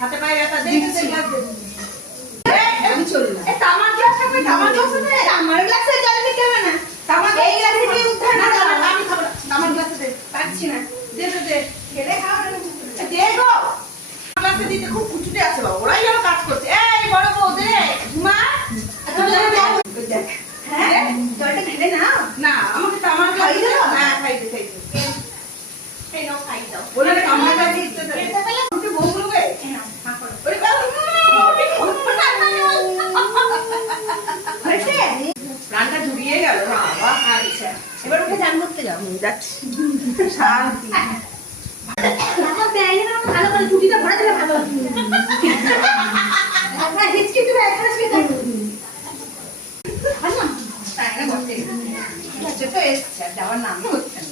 হাতে পায়ে ব্যথা দেখতে আমি চলি না। তামার গ্লাস থাকবে, তামার গ্লাস আছে। আমার গ্লাসে জল দিতে হবে না। তামার এই গ্লাসে কি উদ্ধার না না, করো? আমি খাবো না। তামার গ্লাসে দে। পাচ্ছি না। দে দে দে। খেলে খাওয়া না। দে গো। গ্লাসে দিতে খুব কুচুটে আছে বাবা। ওরাই যেন কাজ করছে। এই বড় বউ দে। মা। দেখ। হ্যাঁ? জলটা খেলে না। না, আমাকে তামার গ্লাস খাইয়ে দাও? হ্যাঁ, খাই দে, খাই দে। এই নাও খাই দাও। বলে না তামার গ্লাস দিতে দে। খেতে পেলে উঠে বউগুলোকে। এই নাও, খা করো। ওরে বাবা, হয়েছে? প্রাণটা জুড়িয়ে গেল বাবা। আচ্ছা। এবার উঠে চান করতে যাও। যাচ্ছি। শান্তি। এখন দেয়নি না, ভালো করে চুটিটা ভরা দিলে ভালো হতো। আমরা হিচকি দিলে এখন আজকে থাকবো। আসো। তাই না করতে। ঠিক আছে তো এসছে, আর যাওয়ার নামই হচ্ছে না।